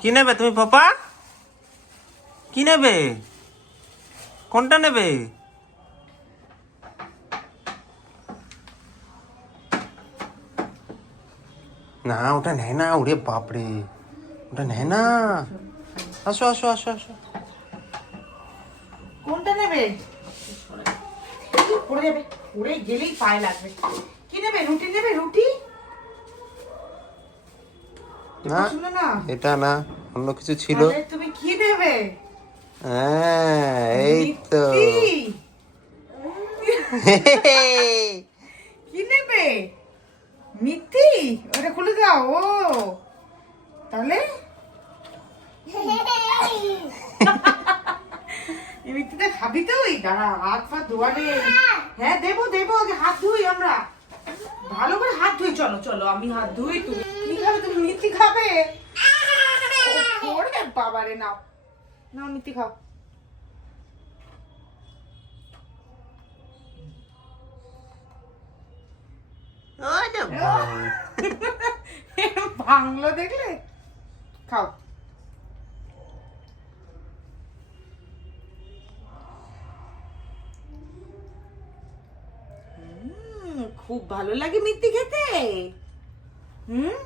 কি নেবে তুমি পাপা? কি নেবে? কোনটা নেবে? না ওটা নেয় না, ওরে বাপরে, ওটা নেয় না। আসো আসো আসো আসো। কোনটা নেবে? পড়ে যাবে, পড়ে গেলেই পায়ে লাগবে। কি নেবে? রুটি নেবে? রুটি না পছন্দ না? এটা না, অন্য কিছু ছিল। তাহলে তুমি কি নেবে? হ্যাঁ এই তো। মিথ্যি। কি নেবে? মিথ্যি? ওটা খুলে দাও। ও তাহলে এই মিথ্যিটা খাবি তুই? দাঁড়া, হাত পা ধোয়া নেই। হ্যাঁ দেবো দেবো, আগে হাত ধুই আমরা, ভালো করে হাত ধুই। চলো চলো, আমি হাত ধুই। তুমি কি খাবে? তুমি মিথ্যি খাবে? ওরে বাবারে, নাও নাও মিথ্যি খাও। ওরে বাবা। ভাঙলো দেখলে? খাও। খুব ভালো লাগে মিথ্যি খেতে। হুম।